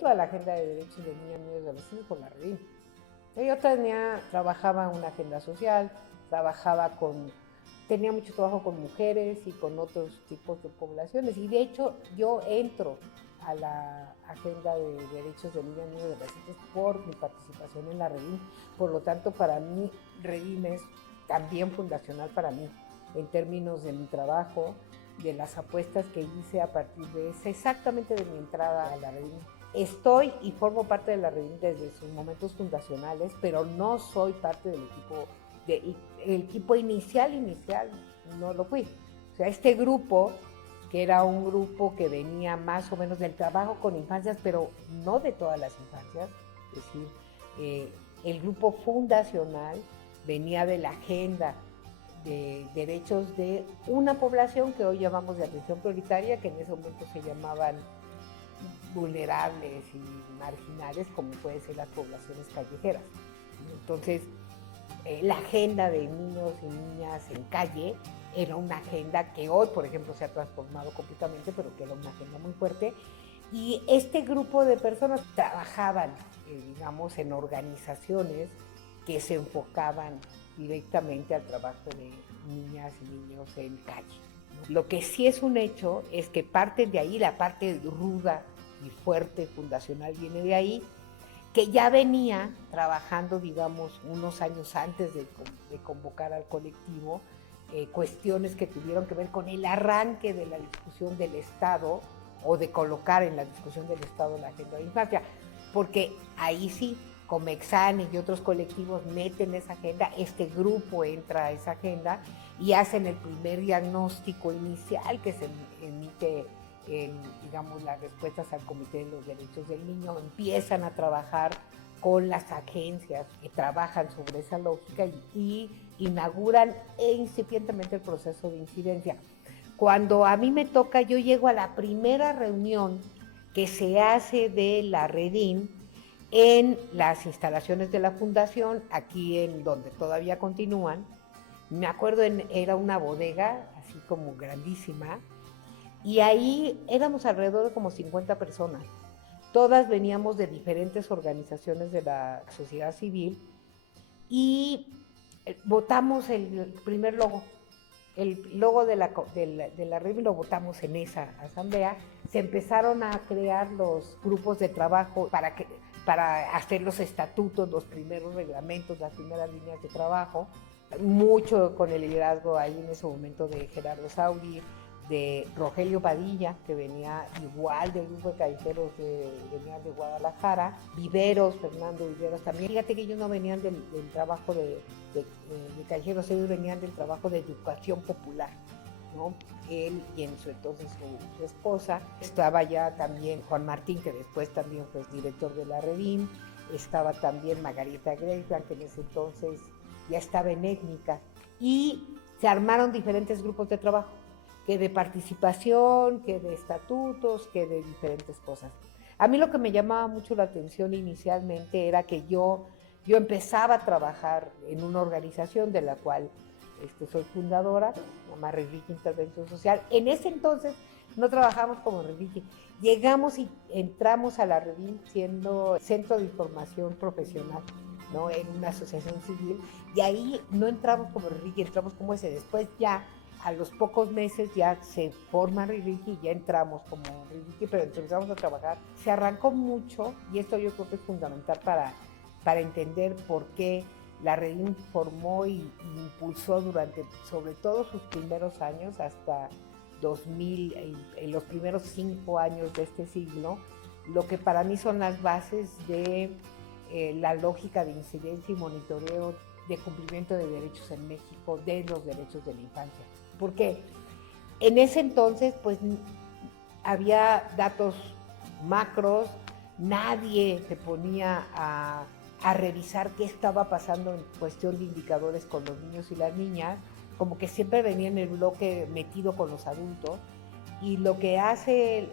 dentro de la agenda de derechos de niñas, niños y adolescentes por la Redim. Yo trabajaba en una agenda social, tenía mucho trabajo con mujeres y con otros tipos de poblaciones, y de hecho yo entro a la agenda de derechos de niñas, niños y adolescentes por mi participación en la Redim. Por lo tanto, para mí Redim es también fundacional para mí, en términos de mi trabajo, de las apuestas que hice a partir de exactamente de mi entrada a la Redim. Estoy y formo parte de la Redim desde sus momentos fundacionales, pero no soy parte del equipo, el equipo inicial, no lo fui. O sea, este grupo, que era un grupo que venía más o menos del trabajo con infancias, pero no de todas las infancias, es decir, el grupo fundacional venía de la agenda de derechos de una población que hoy llamamos de atención prioritaria, que en ese momento se llamaban vulnerables y marginales, como pueden ser las poblaciones callejeras. Entonces, la agenda de niños y niñas en calle era una agenda que hoy, por ejemplo, se ha transformado completamente, pero que era una agenda muy fuerte. Y este grupo de personas trabajaban, digamos, en organizaciones que se enfocaban directamente al trabajo de niñas y niños en calle. Lo que sí es un hecho es que parte de ahí, la parte ruda y fuerte fundacional viene de ahí, que ya venía trabajando, digamos, unos años antes de convocar al colectivo, cuestiones que tuvieron que ver con el arranque de la discusión del Estado, o de colocar en la discusión del Estado la agenda de infancia, porque ahí sí, Comexan y otros colectivos meten esa agenda, este grupo entra a esa agenda y hacen el primer diagnóstico inicial que se emite en, digamos, las respuestas al Comité de los Derechos del Niño, empiezan a trabajar con las agencias que trabajan sobre esa lógica y inauguran incipientemente el proceso de incidencia. Cuando a mí me toca, yo llego a la primera reunión que se hace de la Redim en las instalaciones de la fundación, aquí en donde todavía continúan. Me acuerdo, era una bodega así como grandísima, y ahí éramos alrededor de como 50 personas. Todas veníamos de diferentes organizaciones de la sociedad civil y votamos el primer logo. El logo de la Redim lo votamos en esa asamblea. Se empezaron a crear los grupos de trabajo para hacer los estatutos, los primeros reglamentos, las primeras líneas de trabajo, mucho con el liderazgo ahí en ese momento de Gerardo Sauri, de Rogelio Padilla, que venía igual del grupo de callejeros venía de Guadalajara, Fernando Viveros también. Fíjate que ellos no venían del trabajo de callejeros, ellos venían del trabajo de educación popular, ¿no? Él y entonces su esposa. Estaba ya también Juan Martín, que después también fue director de la Redim. Estaba también Margarita Greifman, que en ese entonces ya estaba en étnica. Y se armaron diferentes grupos de trabajo, que de participación, que de estatutos, que de diferentes cosas. A mí lo que me llamaba mucho la atención inicialmente era que yo empezaba a trabajar en una organización de la cual soy fundadora, se llama Rirriqui Intervención Social. En ese entonces no trabajamos como Rirriqui. Llegamos y entramos a la Redim siendo Centro de Información Profesional, ¿no? En una asociación civil, y ahí no entramos como Rirriqui, entramos como ese. Después ya, a los pocos meses, ya se forma Rirriqui y ya entramos como Rirriqui, pero empezamos a trabajar. Se arrancó mucho, y esto yo creo que es fundamental para entender por qué la Redim formó y impulsó durante, sobre todo sus primeros años, hasta 2000, en los primeros 5 años de este siglo, lo que para mí son las bases de la lógica de incidencia y monitoreo de cumplimiento de derechos en México, de los derechos de la infancia. Porque en ese entonces, pues, había datos macros, nadie se ponía a revisar qué estaba pasando en cuestión de indicadores con los niños y las niñas, como que siempre venía en el bloque metido con los adultos. Y lo que hace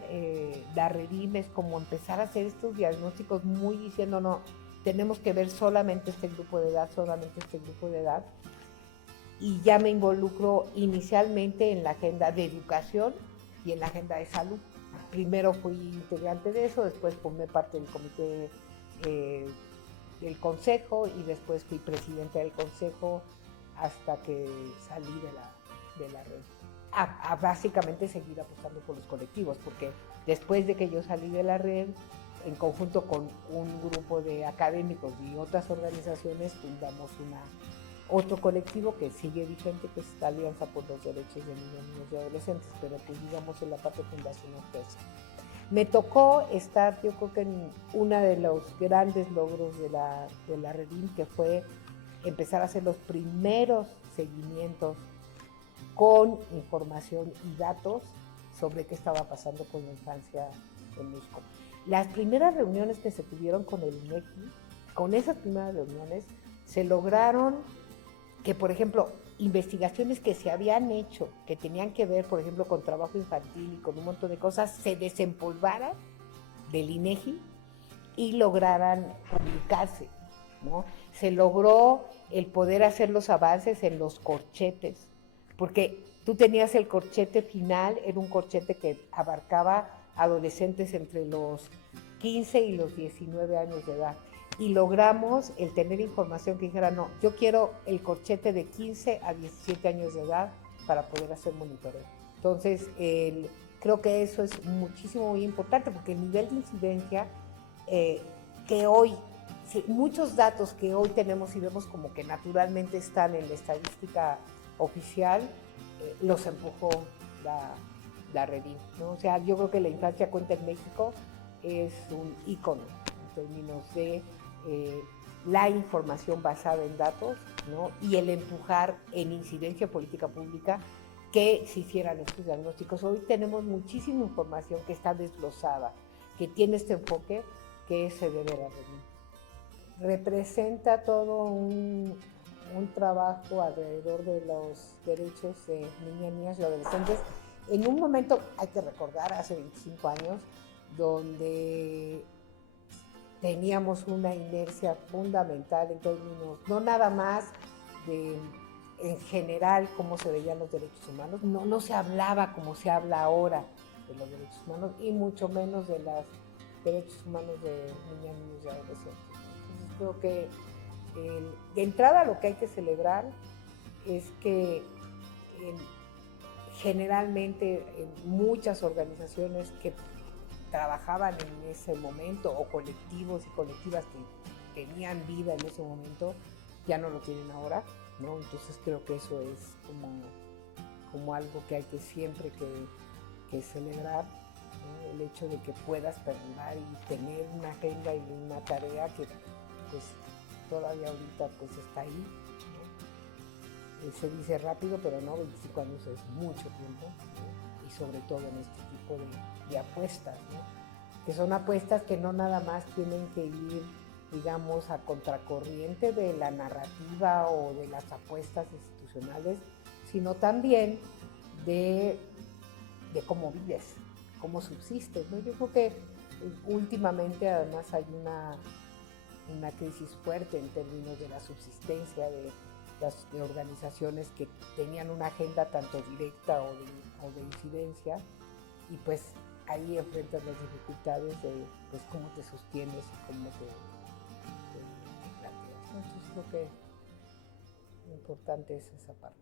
la Redim es como empezar a hacer estos diagnósticos muy diciendo, no, tenemos que ver solamente este grupo de edad, solamente este grupo de edad. Y ya me involucro inicialmente en la agenda de educación y en la agenda de salud. primero fui integrante de eso, después formé parte del comité del consejo y después fui presidenta del consejo hasta que salí de la red. A básicamente seguir apostando por los colectivos, porque después de que yo salí de la red, en conjunto con un grupo de académicos y otras organizaciones, fundamos otro colectivo que sigue vigente, que es la Alianza por los Derechos de Niños y Adolescentes, pero pues digamos en la parte fundacional pues. Me tocó estar, yo creo que en uno de los grandes logros de la Redim, que fue empezar a hacer los primeros seguimientos con información y datos sobre qué estaba pasando con la infancia en México. Las primeras reuniones que se tuvieron con el INEGI, con esas primeras reuniones, se lograron que, por ejemplo, investigaciones que se habían hecho, que tenían que ver, por ejemplo, con trabajo infantil y con un montón de cosas, se desempolvaran del INEGI y lograran publicarse, ¿no? Se logró el poder hacer los avances en los corchetes, porque tú tenías el corchete final, era un corchete que abarcaba adolescentes entre los 15 y los 19 años de edad. Y logramos el tener información que dijera, no, yo quiero el corchete de 15 a 17 años de edad para poder hacer monitoreo. Entonces, creo que eso es muchísimo, muy importante, porque el nivel de incidencia que hoy, muchos datos que hoy tenemos y vemos como que naturalmente están en la estadística oficial, los empujó la Redim, ¿no? O sea, yo creo que la infancia cuenta en México es un ícono en términos de la información basada en datos, ¿no? Y el empujar en incidencia política pública que se hicieran estos diagnósticos. Hoy tenemos muchísima información que está desglosada, que tiene este enfoque que se debe a la Redim. Representa todo un trabajo alrededor de los derechos de niñas y adolescentes. En un momento, hay que recordar, hace 25 años, donde teníamos una inercia fundamental en términos, no nada más de, en general, cómo se veían los derechos humanos, no se hablaba como se habla ahora de los derechos humanos, y mucho menos de los derechos humanos de niñas, niños y adolescentes. Entonces creo que de entrada lo que hay que celebrar es que generalmente en muchas organizaciones que trabajaban en ese momento, o colectivos y colectivas que tenían vida en ese momento, ya no lo tienen ahora, ¿no? Entonces creo que eso es como algo que hay que siempre que celebrar, ¿no? El hecho de que puedas perdurar y tener una agenda y una tarea que pues todavía ahorita pues está ahí, ¿no? Se dice rápido, pero no, 25 años es mucho tiempo, ¿no? Y sobre todo en este tipo de apuestas, ¿no? Que son apuestas que no nada más tienen que ir, digamos, a contracorriente de la narrativa o de las apuestas institucionales, sino también de cómo vives, cómo subsistes, ¿no? Yo creo que últimamente además hay una crisis fuerte en términos de la subsistencia de organizaciones que tenían una agenda tanto directa o de incidencia, y pues ahí enfrentas las dificultades de pues cómo te sostienes y cómo te planteas, ¿no? Entonces creo que lo importante es esa parte.